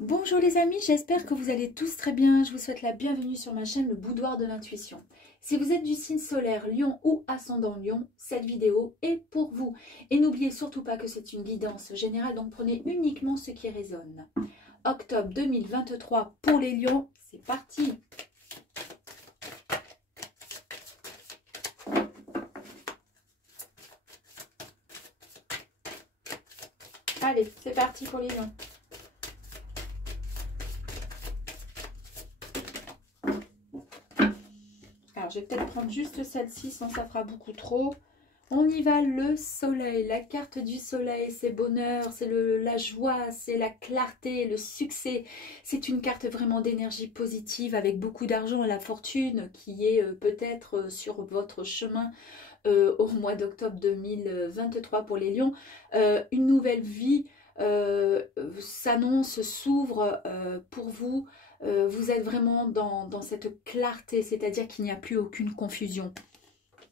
Bonjour les amis, j'espère que vous allez tous très bien. Je vous souhaite la bienvenue sur ma chaîne Le Boudoir de l'Intuition. Si vous êtes du signe solaire Lion ou ascendant Lion, cette vidéo est pour vous. Et n'oubliez surtout pas que c'est une guidance générale, donc prenez uniquement ce qui résonne. Octobre 2023 pour les Lions, c'est parti! Allez, c'est parti pour les Lions. Alors, je vais peut-être prendre juste celle-ci, sinon ça fera beaucoup trop. On y va, le soleil, la carte du soleil, c'est bonheur, c'est la joie, c'est la clarté, le succès. C'est une carte vraiment d'énergie positive avec beaucoup d'argent, la fortune qui est peut-être sur votre chemin au mois d'octobre 2023 pour les lions. Une nouvelle vie s'annonce, s'ouvre pour vous. Vous êtes vraiment dans cette clarté, c'est-à-dire qu'il n'y a plus aucune confusion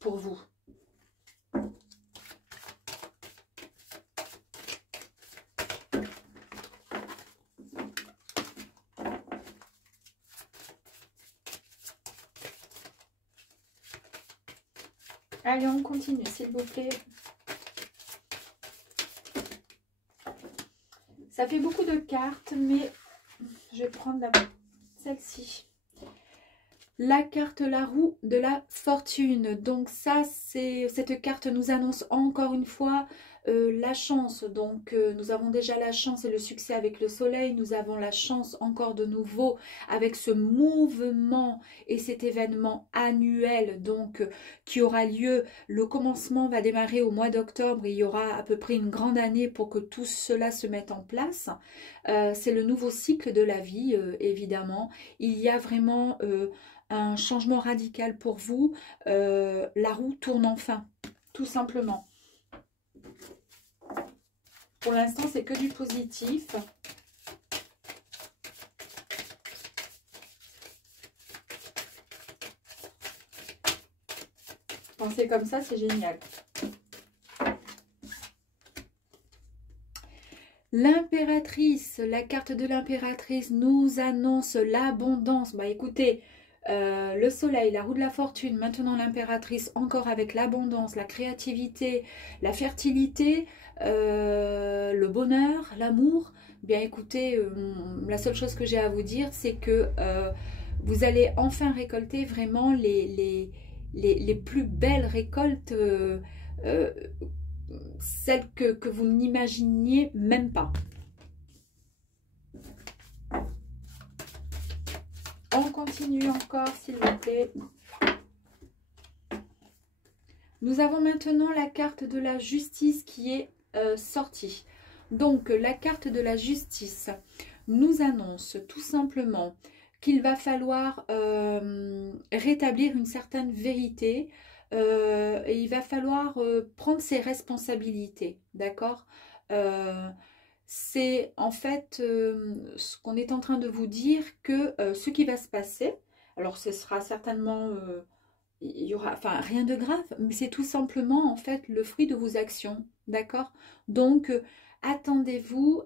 pour vous. Allez, on continue, s'il vous plaît. Ça fait beaucoup de cartes, mais je vais prendre celle-ci. La carte la roue de la fortune. Donc ça, cette carte nous annonce encore une fois la chance. Donc nous avons déjà la chance et le succès avec le soleil. Nous avons la chance encore de nouveau avec ce mouvement et cet événement annuel donc qui aura lieu. Le commencement va démarrer au mois d'octobre. Il y aura à peu près une grande année pour que tout cela se mette en place. C'est le nouveau cycle de la vie, évidemment. Il y a vraiment un changement radical pour vous. La roue tourne enfin, tout simplement. Pour l'instant, c'est que du positif. Pensez comme ça, c'est génial. L'impératrice, la carte de l'impératrice nous annonce l'abondance. Bah écoutez, le soleil, la roue de la fortune, maintenant l'impératrice, encore avec l'abondance, la créativité, la fertilité, le bonheur, l'amour. Bien écoutez, la seule chose que j'ai à vous dire, c'est que vous allez enfin récolter vraiment les plus belles récoltes, celles que vous n'imaginiez même pas. On continue encore, s'il vous plaît. Nous avons maintenant la carte de la justice qui est sortie. Donc, la carte de la justice nous annonce tout simplement qu'il va falloir rétablir une certaine vérité et il va falloir prendre ses responsabilités, d'accord? C'est en fait ce qu'on est en train de vous dire que ce qui va se passer, alors ce sera certainement, il y aura, enfin rien de grave, mais c'est tout simplement en fait le fruit de vos actions, d'accord? Donc attendez-vous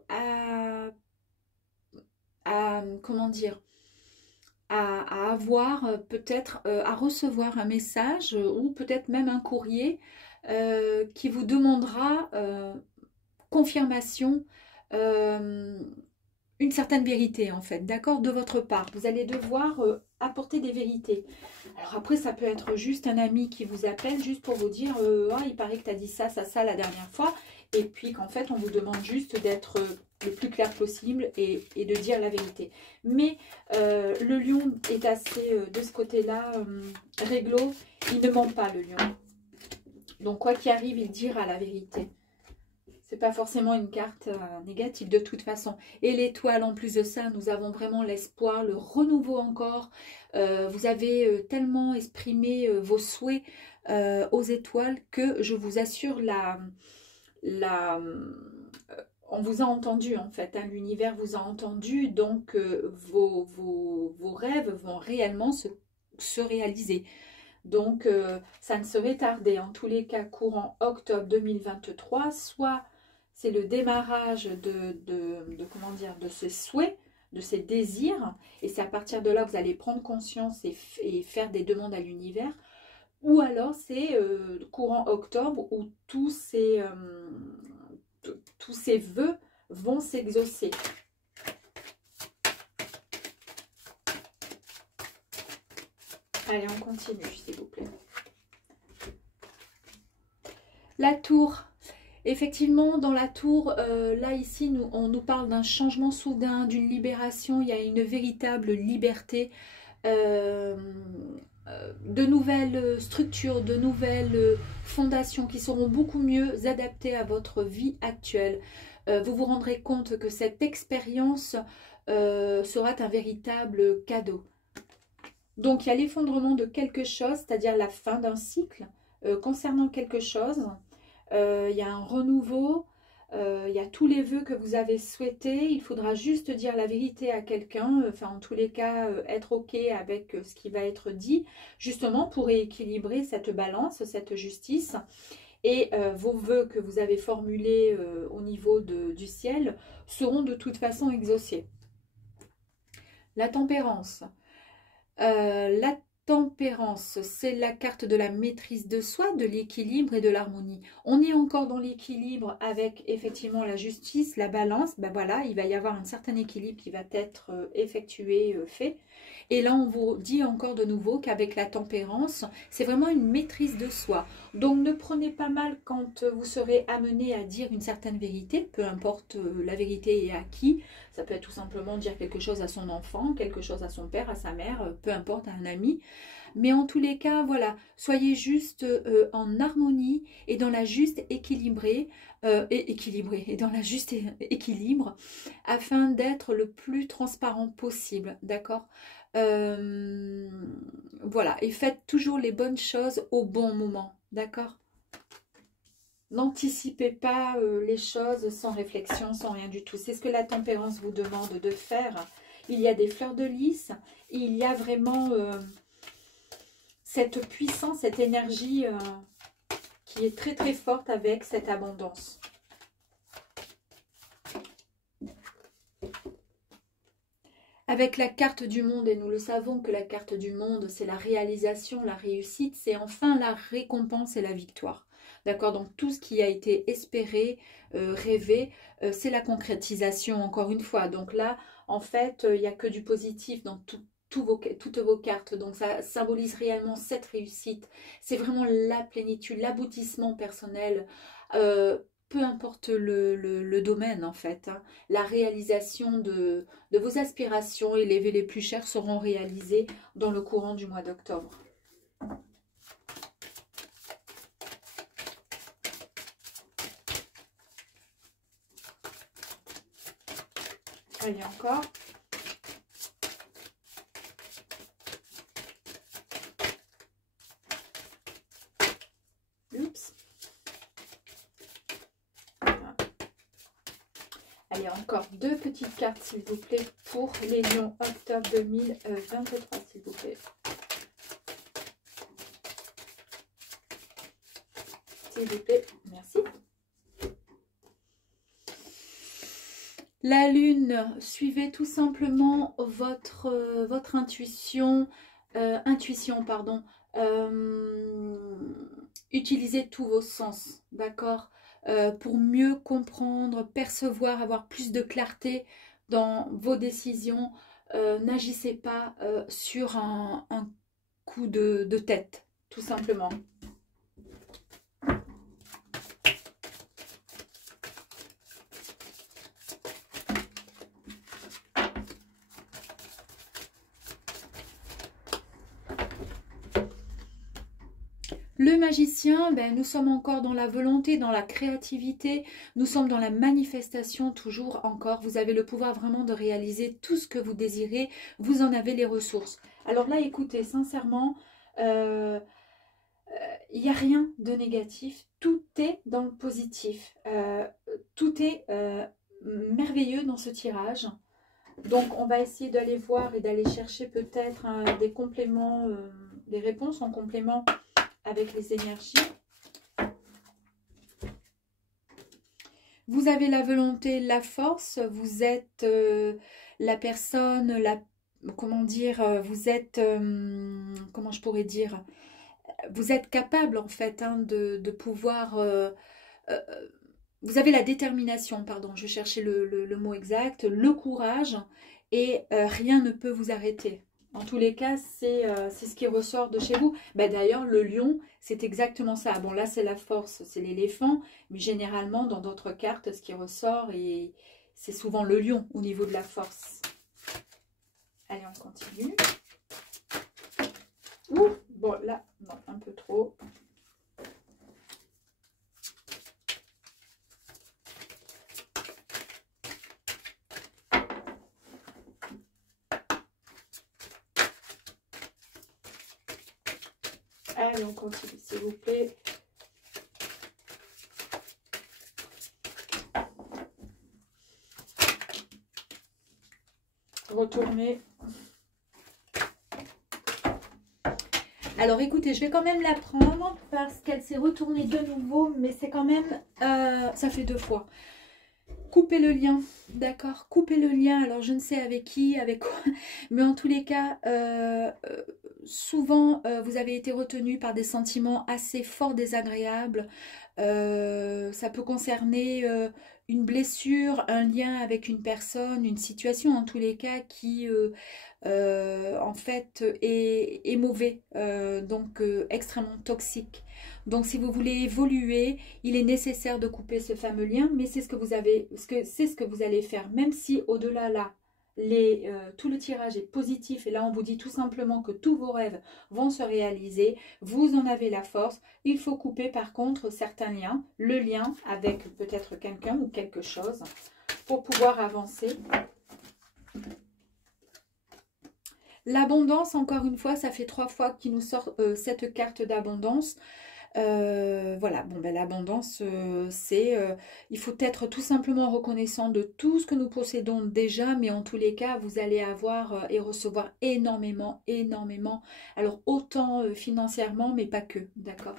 comment dire, à avoir peut-être, à recevoir un message ou peut-être même un courrier qui vous demandera confirmation, une certaine vérité en fait, d'accord, de votre part. Vous allez devoir apporter des vérités. Alors après, ça peut être juste un ami qui vous appelle juste pour vous dire ah, il paraît que tu as dit ça, ça, ça la dernière fois. Et puis qu'en fait, on vous demande juste d'être le plus clair possible et de dire la vérité. Mais le lion est assez, de ce côté-là, réglo. Il ne ment pas, le lion. Donc, quoi qu'il arrive, il dira la vérité. C'est pas forcément une carte négative de toute façon. Et l'étoile, en plus de ça, nous avons vraiment l'espoir, le renouveau encore. Vous avez tellement exprimé vos souhaits aux étoiles que je vous assure, on vous a entendu en fait. Hein, l'univers vous a entendu. Donc, vos rêves vont réellement se réaliser. Donc, ça ne serait tardé. En tous les cas, courant octobre 2023, soit c'est le démarrage comment dire, de ces souhaits, de ces désirs. Et c'est à partir de là que vous allez prendre conscience et faire des demandes à l'univers. Ou alors c'est courant octobre où tous ces vœux vont s'exaucer. Allez, on continue, s'il vous plaît. La tour. Effectivement, dans la tour, là, ici, on nous parle d'un changement soudain, d'une libération. Il y a une véritable liberté. De nouvelles structures, de nouvelles fondations qui seront beaucoup mieux adaptées à votre vie actuelle. Vous vous rendrez compte que cette expérience sera un véritable cadeau. Donc, il y a l'effondrement de quelque chose, c'est-à-dire la fin d'un cycle concernant quelque chose. Il y a un renouveau, il y a tous les vœux que vous avez souhaités. Il faudra juste dire la vérité à quelqu'un, enfin en tous les cas être ok avec ce qui va être dit, justement pour rééquilibrer cette balance, cette justice. Et vos vœux que vous avez formulés au niveau du ciel seront de toute façon exaucés. La tempérance. La tempérance, c'est la carte de la maîtrise de soi, de l'équilibre et de l'harmonie. On est encore dans l'équilibre avec effectivement la justice, la balance. Ben voilà, il va y avoir un certain équilibre qui va être effectué, fait. Et là, on vous dit encore de nouveau qu'avec la tempérance, c'est vraiment une maîtrise de soi. Donc, ne prenez pas mal quand vous serez amené à dire une certaine vérité, peu importe la vérité et à qui. Ça peut être tout simplement dire quelque chose à son enfant, quelque chose à son père, à sa mère, peu importe, à un ami. Mais en tous les cas, voilà, soyez juste en harmonie et dans la juste équilibrée, et dans la juste équilibre, afin d'être le plus transparent possible, d'accord? Voilà, et faites toujours les bonnes choses au bon moment, d'accord? N'anticipez pas les choses sans réflexion, sans rien du tout. C'est ce que la tempérance vous demande de faire. Il y a des fleurs de lys, il y a vraiment cette puissance, cette énergie qui est très très forte avec cette abondance. Avec la carte du monde, et nous le savons que la carte du monde, c'est la réalisation, la réussite, c'est enfin la récompense et la victoire. D'accord? Donc tout ce qui a été espéré, rêvé, c'est la concrétisation encore une fois. Donc là, en fait, il n'y a que du positif dans toutes vos cartes. Donc ça symbolise réellement cette réussite. C'est vraiment la plénitude, l'aboutissement personnel. Peu importe le domaine en fait, hein. La réalisation de vos aspirations et les vœux les plus chers seront réalisés dans le courant du mois d'octobre. Allez, encore. Oups. Allez, encore deux petites cartes, s'il vous plaît, pour les lions octobre 2023, s'il vous plaît. S'il vous plaît, merci. La lune, suivez tout simplement votre intuition, utilisez tous vos sens, d'accord, pour mieux comprendre, percevoir, avoir plus de clarté dans vos décisions. N'agissez pas sur un coup de tête, tout simplement. Le magicien, ben, nous sommes encore dans la volonté, dans la créativité, nous sommes dans la manifestation toujours encore. Vous avez le pouvoir vraiment de réaliser tout ce que vous désirez, vous en avez les ressources. Alors là, écoutez, sincèrement, il n'y a rien de négatif, tout est dans le positif, tout est merveilleux dans ce tirage. Donc on va essayer d'aller voir et d'aller chercher peut-être des compléments, des réponses en complément avec les énergies. Vous avez la volonté, la force, vous êtes la personne, comment dire, vous êtes, comment je pourrais dire, vous êtes capable en fait hein, de pouvoir, euh, vous avez la détermination, pardon, je cherchais le mot exact, le courage et rien ne peut vous arrêter. En tous les cas, c'est ce qui ressort de chez vous. Bah, d'ailleurs, le lion, c'est exactement ça. Bon, là, c'est la force, c'est l'éléphant. Mais généralement, dans d'autres cartes, ce qui ressort, c'est souvent le lion au niveau de la force. Allez, on continue. Ouh, bon, là, non, un peu trop. Allez, on continue, s'il vous plaît. Retourner. Alors, écoutez, je vais quand même la prendre parce qu'elle s'est retournée de nouveau, mais c'est quand même... ça fait 2 fois. Coupez le lien, d'accord? Coupez le lien. Alors, je ne sais avec qui, avec quoi, mais en tous les cas... souvent, vous avez été retenu par des sentiments assez forts désagréables. Ça peut concerner une blessure, un lien avec une personne, une situation en tous les cas qui en fait est mauvais, donc extrêmement toxique. Donc si vous voulez évoluer, il est nécessaire de couper ce fameux lien, mais c'est ce que vous avez, c'est ce que vous allez faire, même si au-delà là, tout le tirage est positif et là on vous dit tout simplement que tous vos rêves vont se réaliser, vous en avez la force. Il faut couper par contre certains liens, le lien avec peut-être quelqu'un ou quelque chose pour pouvoir avancer. L'abondance, encore une fois, ça fait 3 fois qu'il nous sort cette carte d'abondance. Voilà, bon ben l'abondance, il faut être tout simplement reconnaissant de tout ce que nous possédons déjà, mais en tous les cas, vous allez avoir et recevoir énormément, énormément. Alors autant financièrement, mais pas que, d'accord?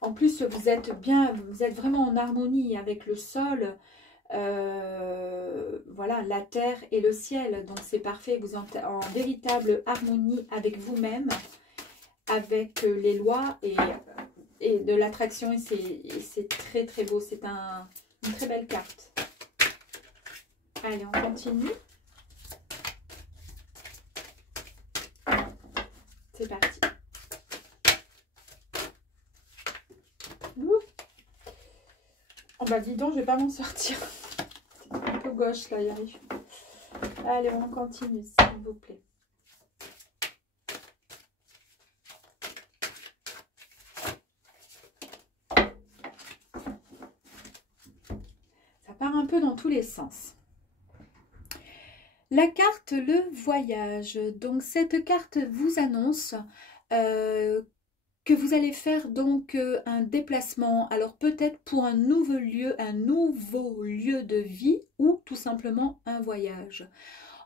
En plus, vous êtes vraiment en harmonie avec le sol. Voilà, la terre et le ciel, donc c'est parfait, vous êtes en véritable harmonie avec vous-même, avec les lois et de l'attraction, et c'est très très beau, c'est une très belle carte. Allez, on continue. C'est parti. Oh bah dis donc, je vais pas m'en sortir. Un peu gauche là, y arrive. Allez, on continue, s'il vous plaît. Ça part un peu dans tous les sens. La carte le voyage. Donc cette carte vous annonce que vous allez faire donc un déplacement, alors peut-être pour un nouveau lieu de vie ou tout simplement un voyage.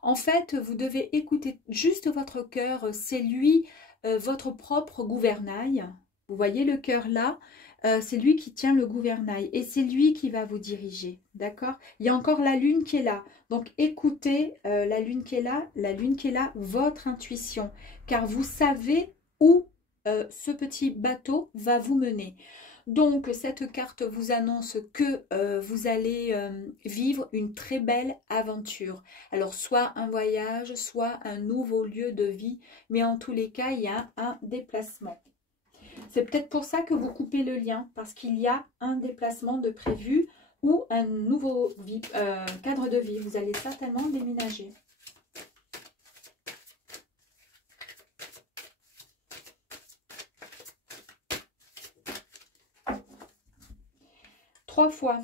En fait, vous devez écouter juste votre cœur, c'est lui votre propre gouvernail. Vous voyez le cœur là, c'est lui qui tient le gouvernail et c'est lui qui va vous diriger, d'accord? Il y a encore la lune qui est là, donc écoutez la lune qui est là, votre intuition, car vous savez où ce petit bateau va vous mener. Donc, cette carte vous annonce que vous allez vivre une très belle aventure. Alors, soit un voyage, soit un nouveau lieu de vie, mais en tous les cas, il y a un déplacement. C'est peut-être pour ça que vous coupez le lien, parce qu'il y a un déplacement de prévu ou un nouveau cadre de vie. Vous allez certainement déménager. Trois fois.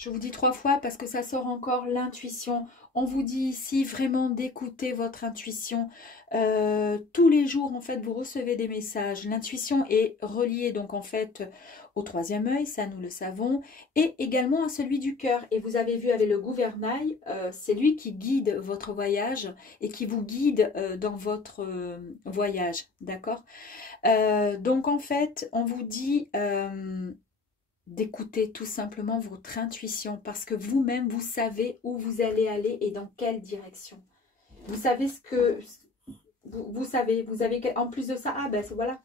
Je vous dis 3 fois parce que ça sort encore l'intuition. On vous dit ici vraiment d'écouter votre intuition. Tous les jours, en fait, vous recevez des messages. L'intuition est reliée, donc, en fait, au troisième œil, ça, nous le savons, et également à celui du cœur. Et vous avez vu avec le gouvernail, c'est lui qui guide votre voyage et qui vous guide dans votre voyage, d'accord? Donc, en fait, on vous dit d'écouter tout simplement votre intuition parce que vous-même, vous savez où vous allez aller et dans quelle direction. Vous savez ce que... Vous savez, vous avez en plus de ça, ah ben voilà.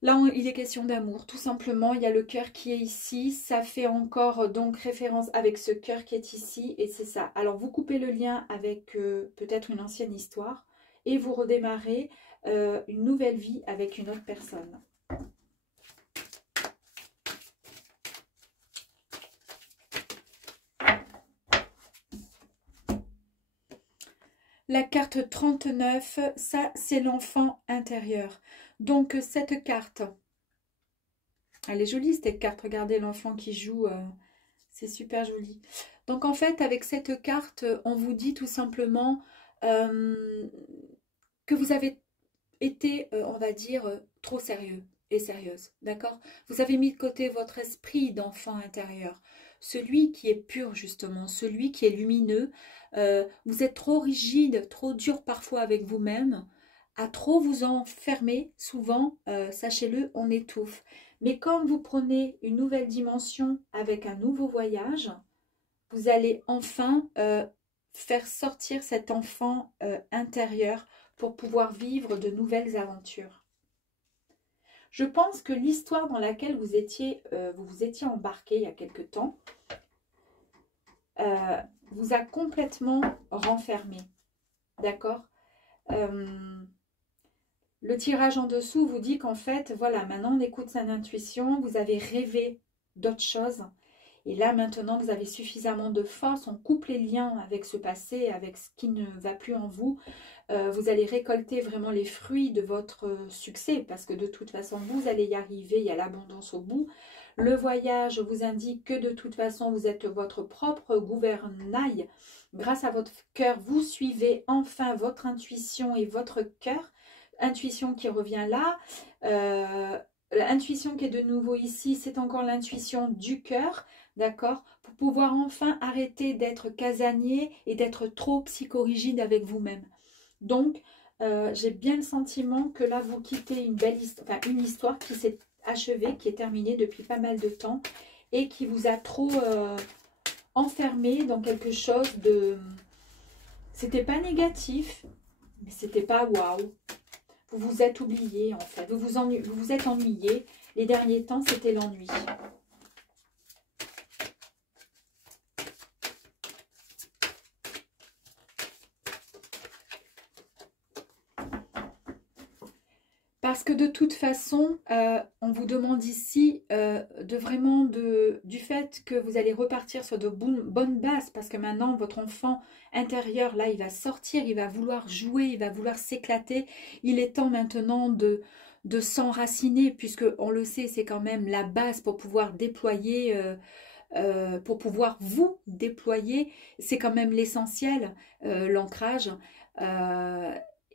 Là, il est question d'amour, tout simplement. Il y a le cœur qui est ici. Ça fait encore donc référence avec ce cœur qui est ici et c'est ça. Alors, vous coupez le lien avec peut-être une ancienne histoire et vous redémarrez une nouvelle vie avec une autre personne. La carte 39, ça c'est l'enfant intérieur. Donc cette carte, elle est jolie cette carte, regardez l'enfant qui joue, c'est super joli. Donc en fait avec cette carte, on vous dit tout simplement que vous avez été, on va dire, trop sérieux et sérieuse, d'accord? Vous avez mis de côté votre esprit d'enfant intérieur, celui qui est pur justement, celui qui est lumineux. Vous êtes trop rigide, trop dur parfois avec vous-même, à trop vous enfermer, souvent, sachez-le, on étouffe. Mais quand vous prenez une nouvelle dimension avec un nouveau voyage, vous allez enfin faire sortir cet enfant intérieur pour pouvoir vivre de nouvelles aventures. Je pense que l'histoire dans laquelle vous vous étiez embarqué il y a quelque temps vous a complètement renfermé. D'accord? Le tirage en dessous vous dit qu'en fait, voilà, maintenant on écoute son intuition, vous avez rêvé d'autres choses. Et là, maintenant, vous avez suffisamment de force, on coupe les liens avec ce passé, avec ce qui ne va plus en vous. Vous allez récolter vraiment les fruits de votre succès, parce que de toute façon, vous allez y arriver, il y a l'abondance au bout. Le voyage vous indique que de toute façon, vous êtes votre propre gouvernail. Grâce à votre cœur, vous suivez enfin votre intuition et votre cœur. Intuition qui revient là. L'intuition qui est de nouveau ici, c'est encore l'intuition du cœur. D'accord? Pour pouvoir enfin arrêter d'être casanier et d'être trop psychorigide avec vous-même. Donc, j'ai bien le sentiment que là, vous quittez une belle histoire, enfin, une histoire qui s'est achevée, qui est terminée depuis pas mal de temps et qui vous a trop enfermé dans quelque chose de... C'était pas négatif, mais c'était pas waouh. Vous vous êtes oublié en fait, vous vous êtes ennuyé. Les derniers temps, c'était l'ennui. Parce que de toute façon, on vous demande ici du fait que vous allez repartir sur de bonnes bases. Parce que maintenant, votre enfant intérieur, là, il va sortir, il va vouloir jouer, il va vouloir s'éclater. Il est temps maintenant de s'enraciner, puisque on le sait, c'est quand même la base pour pouvoir déployer... pour pouvoir vous déployer, c'est quand même l'essentiel, l'ancrage.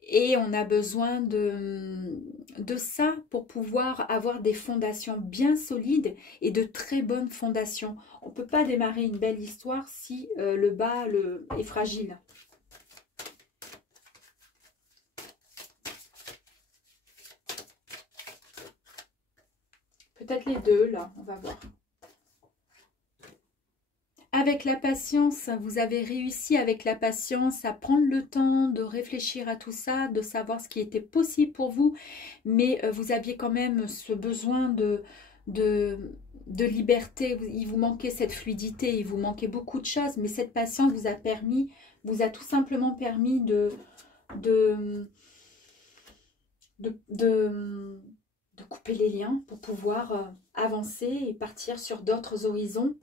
Et on a besoin de ça pour pouvoir avoir des fondations bien solides et de très bonnes fondations. On ne peut pas démarrer une belle histoire si le bas est fragile. Peut-être les deux, là, on va voir. Avec la patience, vous avez réussi avec la patience à prendre le temps de réfléchir à tout ça, de savoir ce qui était possible pour vous, mais vous aviez quand même ce besoin de liberté, il vous manquait cette fluidité, il vous manquait beaucoup de choses, mais cette patience vous a tout simplement permis de couper les liens pour pouvoir avancer et partir sur d'autres horizons.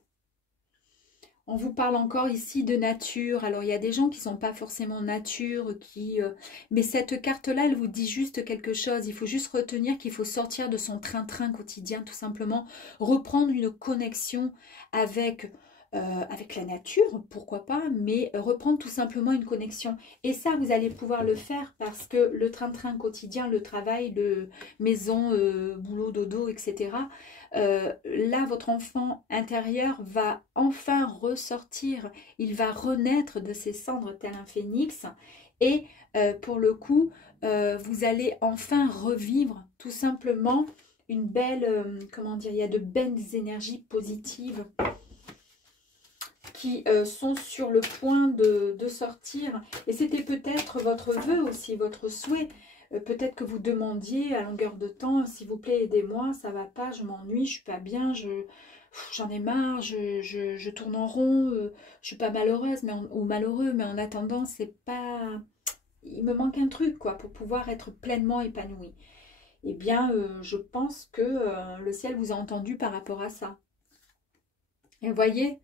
On vous parle encore ici de nature. Alors, il y a des gens qui ne sont pas forcément nature, mais cette carte-là, elle vous dit juste quelque chose. Il faut juste retenir qu'il faut sortir de son train-train quotidien, tout simplement. Reprendre une connexion avec, avec la nature, pourquoi pas, mais reprendre tout simplement une connexion. Et ça, vous allez pouvoir le faire parce que le train-train quotidien, le travail, le maison, boulot, dodo, etc., là, votre enfant intérieur va enfin ressortir, il va renaître de ses cendres tel un phénix et pour le coup, vous allez enfin revivre tout simplement une belle, comment dire, il y a de belles énergies positives qui sont sur le point de sortir. Et c'était peut-être votre vœu aussi, votre souhait. Peut-être que vous demandiez à longueur de temps, s'il vous plaît, aidez-moi, ça va pas, je m'ennuie, je suis pas bien, j'en ai marre, je tourne en rond, je suis pas malheureuse ou malheureux, mais en attendant, c'est pas... Il me manque un truc, quoi, pour pouvoir être pleinement épanoui. Eh bien, je pense que le ciel vous a entendu par rapport à ça. Et vous voyez,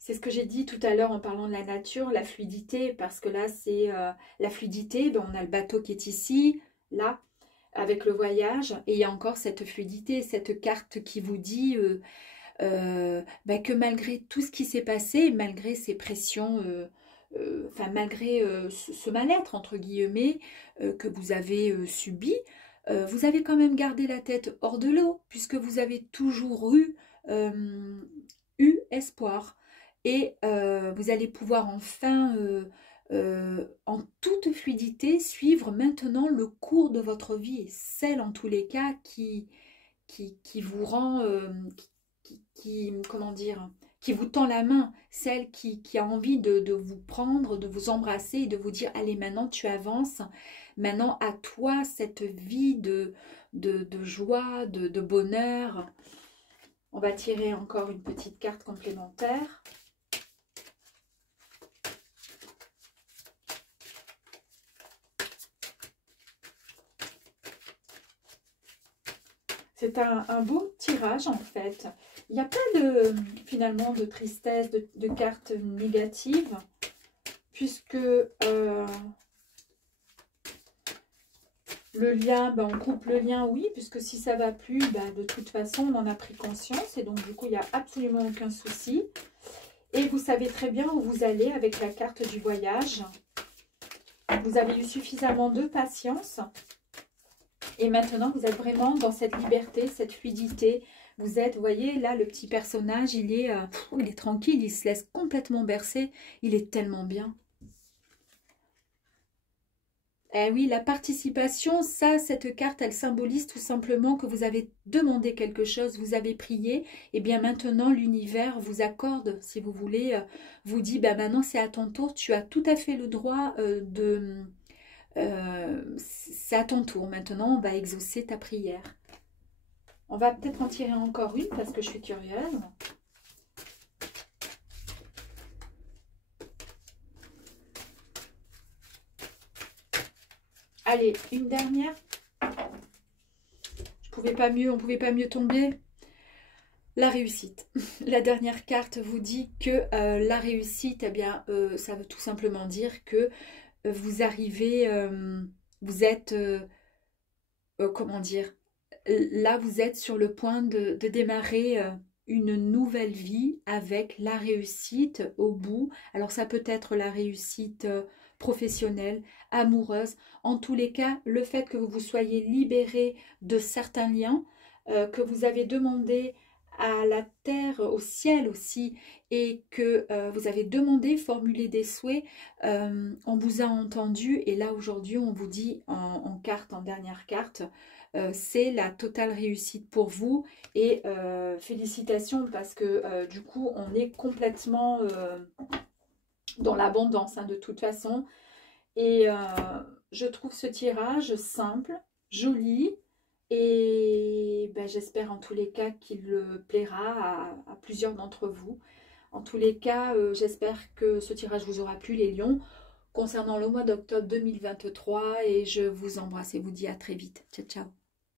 c'est ce que j'ai dit tout à l'heure en parlant de la nature, la fluidité, parce que là, c'est la fluidité. Ben, on a le bateau qui est ici, là, avec le voyage, et il y a encore cette fluidité, cette carte qui vous dit ben, que malgré tout ce qui s'est passé, malgré ces pressions, enfin malgré ce mal-être, entre guillemets, que vous avez subi, vous avez quand même gardé la tête hors de l'eau, puisque vous avez toujours eu espoir. Et vous allez pouvoir enfin, en toute fluidité, suivre maintenant le cours de votre vie, celle en tous les cas qui vous rend, comment dire, qui vous tend la main, celle qui a envie de vous prendre, de vous embrasser et de vous dire, allez, maintenant tu avances, maintenant à toi cette vie de joie, de bonheur. On va tirer encore une petite carte complémentaire. C'est un beau tirage en fait. Il n'y a pas finalement de tristesse, de cartes négatives, puisque le lien, ben, on coupe le lien, oui, puisque si ça ne va plus, ben, de toute façon, on en a pris conscience et donc du coup, il n'y a absolument aucun souci. Et vous savez très bien où vous allez avec la carte du voyage. Vous avez eu suffisamment de patience. Et maintenant, vous êtes vraiment dans cette liberté, cette fluidité. Vous êtes, vous voyez, là, le petit personnage, il est tranquille, il se laisse complètement bercer. Il est tellement bien. Eh oui, la participation, ça, cette carte, elle symbolise tout simplement que vous avez demandé quelque chose, vous avez prié. Et bien maintenant, l'univers vous accorde, si vous voulez, vous dit, ben maintenant, c'est à ton tour. Tu as tout à fait le droit c'est à ton tour. Maintenant, on va exaucer ta prière. On va peut-être en tirer encore une parce que je suis curieuse. Allez, une dernière. On ne pouvait pas mieux tomber. La réussite. La dernière carte vous dit que la réussite, eh bien, ça veut tout simplement dire que vous arrivez, vous êtes, comment dire, là vous êtes sur le point de démarrer une nouvelle vie avec la réussite au bout. Alors ça peut être la réussite professionnelle, amoureuse. En tous les cas, le fait que vous vous soyez libéré de certains liens, que vous avez demandé à la terre, au ciel aussi, et que vous avez demandé, formulé des souhaits, on vous a entendu, et là aujourd'hui on vous dit en carte, en dernière carte, c'est la totale réussite pour vous, et félicitations parce que du coup on est complètement dans l'abondance de toute façon, et je trouve ce tirage simple, joli. Et ben, j'espère en tous les cas qu'il plaira à plusieurs d'entre vous. En tous les cas, j'espère que ce tirage vous aura plu, les lions, concernant le mois d'octobre 2023. Et je vous embrasse et vous dis à très vite. Ciao, ciao.